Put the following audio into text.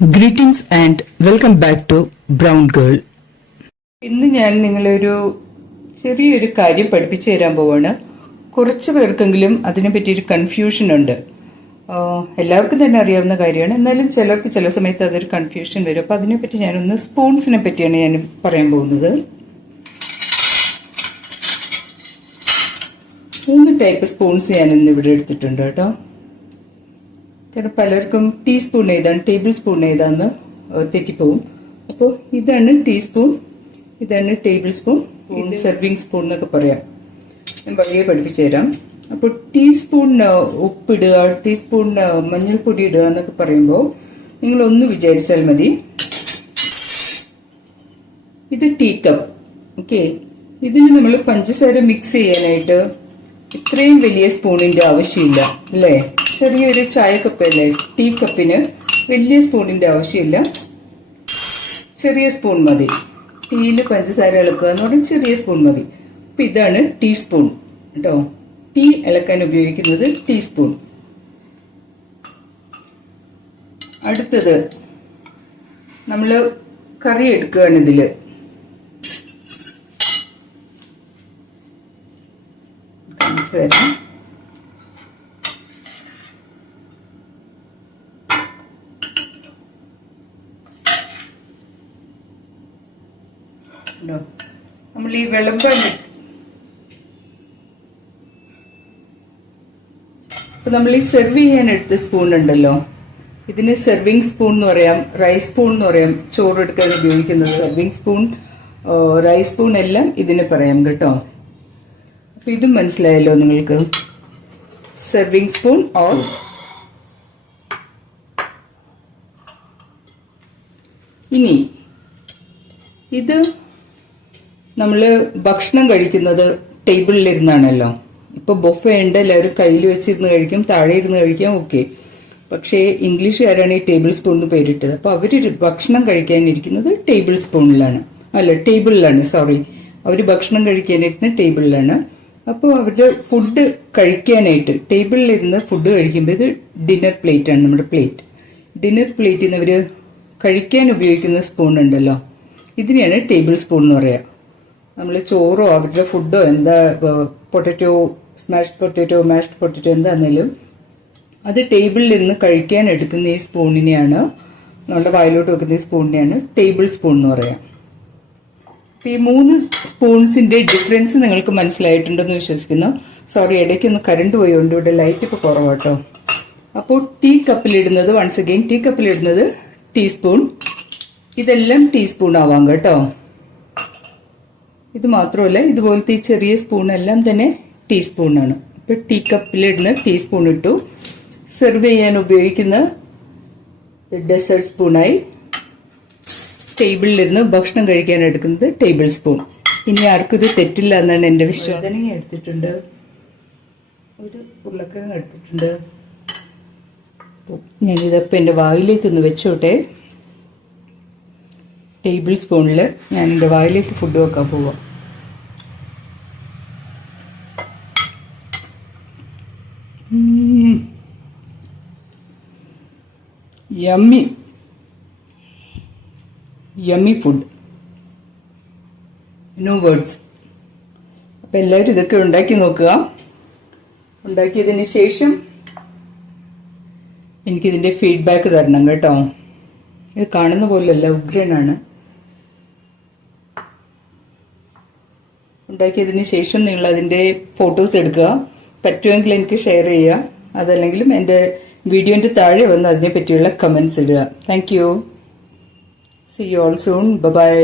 Greetings and welcome back to Brown Girl. ഇന്ന് ഞാൻ നിങ്ങളൊരു ചെറിയൊരു കാര്യം പഠിപ്പിച്ചു തരാൻ പോവാണ്. കുറച്ച് പേർക്കെങ്കിലും അതിനെപ്പറ്റി ഒരു കൺഫ്യൂഷൻ ഉണ്ട്. എല്ലാവർക്കും തന്നെ അറിയാവുന്ന കാര്യമാണ്, എന്നാലും ചിലർക്ക് ചില സമയത്ത് അതൊരു കൺഫ്യൂഷൻ വരും. അപ്പം അതിനെപ്പറ്റി ഞാനൊന്ന് സ്പൂൺസിനെ പറ്റിയാണ് ഞാൻ പറയാൻ പോകുന്നത്. 3 ടൈപ്പ് സ്പൂൺസ് ഞാൻ ഇന്ന് ഇവിടെ എടുത്തിട്ടുണ്ട് കേട്ടോ. കാരണം പലർക്കും ടീസ്പൂൺ ഏതാണ് ടേബിൾ സ്പൂൺ ഏതാന്ന് തെറ്റിപ്പോവും. അപ്പോൾ ഇതാണ് ടീസ്പൂൺ, ഇതാണ് ടേബിൾ സ്പൂൺ, സെർവിങ് സ്പൂൺ എന്നൊക്കെ പറയാം. ഞാൻ വഴിയെ പഠിപ്പിച്ചു തരാം. അപ്പോൾ ടീസ്പൂൺ ഉപ്പിടുക, ടീസ്പൂൺ മഞ്ഞൾപ്പൊടി ഇടുക എന്നൊക്കെ പറയുമ്പോൾ നിങ്ങളൊന്ന് വിചാരിച്ചാൽ മതി. ഇത് ടീ കപ്പ്, ഓക്കെ. ഇതിന് നമ്മൾ പഞ്ചസാര മിക്സ് ചെയ്യാനായിട്ട് ഇത്രയും വലിയ സ്പൂണിന്റെ ആവശ്യമില്ല അല്ലേ. ചെറിയൊരു ചായ കപ്പല്ലേ, ടീ കപ്പിന് വലിയ സ്പൂണിന്റെ ആവശ്യമില്ല, ചെറിയ സ്പൂൺ മതി. ടീയിൽ പഞ്ചസാര ഇളക്കുക എന്ന് പറഞ്ഞാൽ ചെറിയ സ്പൂൺ മതി. അപ്പൊ ഇതാണ് ടീസ്പൂൺ കേട്ടോ. ടീ ഇളക്കാൻ ഉപയോഗിക്കുന്നത് ടീസ്പൂൺ. അടുത്തത് നമ്മള് കറി എടുക്കുകയാണ് ഇതില്. തരാം. നമ്മൾ ഈ വിളമ്പാൻ നമ്മൾ ഈ സെർവ് ചെയ്യാൻ എടുത്ത സ്പൂൺ ഉണ്ടല്ലോ, ഇതിന് സെർവിങ് സ്പൂൺ എന്ന് പറയാം, റൈസ് സ്പൂൺ എന്ന് പറയാം. ചോറ് എടുക്കാൻ ഉപയോഗിക്കുന്നത് സെർവിങ് സ്പൂൺ, റൈസ് സ്പൂൺ എല്ലാം ഇതിന് പറയാം കേട്ടോ. അപ്പൊ ഇതും മനസ്സിലായല്ലോ നിങ്ങൾക്ക്. സെർവിങ് സ്പൂൺ ഓർ ഇനി ഇത് നമ്മള് ഭക്ഷണം കഴിക്കുന്നത് ടേബിളിലിരുന്നാണല്ലോ. ഇപ്പൊ ബൊഫേ ഉണ്ട്, എല്ലാവരും കയ്യിൽ വെച്ചിരുന്ന് കഴിക്കും, താഴെ ഇരുന്ന് കഴിക്കാം, ഓക്കെ. പക്ഷേ ഇംഗ്ലീഷുകാരാണ് ഈ ടേബിൾ സ്പൂൺ എന്ന് പേരിട്ടത്. അപ്പൊ അവര് ഭക്ഷണം കഴിക്കാനിരിക്കുന്നത് ടേബിൾ സ്പൂണിലാണ്, അല്ല ടേബിളിലാണ്, സോറി. അവര് ഭക്ഷണം കഴിക്കാനിരുന്ന ടേബിളിലാണ്. അപ്പോൾ അവരുടെ ഫുഡ് കഴിക്കാനായിട്ട് ടേബിളിലിരുന്ന് ഫുഡ് കഴിക്കുമ്പോൾ ഇത് ഡിന്നർ പ്ലേറ്റ് ആണ്, നമ്മുടെ പ്ലേറ്റ്. ഡിന്നർ പ്ലേറ്റിൽ നിന്ന് അവര് കഴിക്കാൻ ഉപയോഗിക്കുന്ന സ്പൂൺ ഉണ്ടല്ലോ, ഇതിനെയാണ് ടേബിൾ സ്പൂൺ എന്ന് പറയാ. നമ്മൾ ചോറോ അവരുടെ ഫുഡോ എന്താ, potato, smashed potato, mashed potato എന്താണെങ്കിലും അത് ടേബിളിൽ ഇരുന്ന് കഴിക്കാൻ എടുക്കുന്ന ഈ സ്പൂണിനെയാണ്, നമ്മുടെ വായിലോട്ട് വെക്കുന്ന ഈ സ്പൂണിനെയാണ് ടേബിൾ സ്പൂൺ എന്ന് പറയാം. ഈ 3 സ്പൂൺസിന്റെ ഡിഫറൻസ് നിങ്ങൾക്ക് മനസ്സിലായിട്ടുണ്ടെന്ന് വിശ്വസിക്കുന്നു. സോറി, ഇടയ്ക്കൊന്ന് കറണ്ട് പോയോണ്ട് ഇവിടെ ലൈറ്റ് ഇപ്പോൾ കുറവാട്ടോ. അപ്പോൾ ടീ കപ്പിലിടുന്നത്, വൺസ് അഗെയിൻ ടീ കപ്പിലിടുന്നത് ടീസ്പൂൺ. ഇതെല്ലാം ടീസ്പൂൺ ആവാം കേട്ടോ. ഇത് മാത്രമല്ല, ഇതുപോലത്തെ ഈ ചെറിയ സ്പൂൺ എല്ലാം തന്നെ ടീസ്പൂണാണ്. ഇപ്പൊ ടീ കപ്പിലിടുന്ന ടീസ്പൂൺ ഇട്ടു. സെർവ് ചെയ്യാൻ ഉപയോഗിക്കുന്ന ഡെസേർട്ട് സ്പൂണായി. ടേബിളിലിരുന്ന് ഭക്ഷണം കഴിക്കാൻ എടുക്കുന്നത് ടേബിൾ സ്പൂൺ. ഇനി ആർക്കും ഇത് തെറ്റില്ല എന്നാണ് എന്റെ വിശ്വാസം. എടുത്തിട്ടുണ്ട്, ഒരു ഉരുളക്കിഴങ്ങ് എടുത്തിട്ടുണ്ട്. ഞാനിതപ്പോ എന്റെ വായിലേക്കൊന്ന് വെച്ചോട്ടെ. ടേബിൾ സ്പൂണിൽ ഞാൻ എൻ്റെ വായിലേക്ക് ഫുഡ് വെക്കാൻ പോവാം. Yummy yummy food, no words. അപ്പൊ എല്ലാവരും ഇതൊക്കെ ഉണ്ടാക്കി നോക്കുക. ഉണ്ടാക്കിയതിന് ശേഷം എനിക്കിതിന്റെ ഫീഡ്ബാക്ക് തരണം കേട്ടോ. ഇത് കാണുന്ന പോലെയല്ല, ഉഗ്രനാണ്. ഉണ്ടാക്കിയതിന് ശേഷം നിങ്ങൾ അതിന്റെ ഫോട്ടോസ് എടുക്കുക. പറ്റുമെങ്കിൽ എനിക്ക് ഷെയർ ചെയ്യുക. അതല്ലെങ്കിലും എൻ്റെ വീഡിയോന്റെ താഴെ വന്ന് അതിനെ പറ്റിയുള്ള കമന്റ്സ് ഇടുക. Thank you. See you all soon. Bye bye.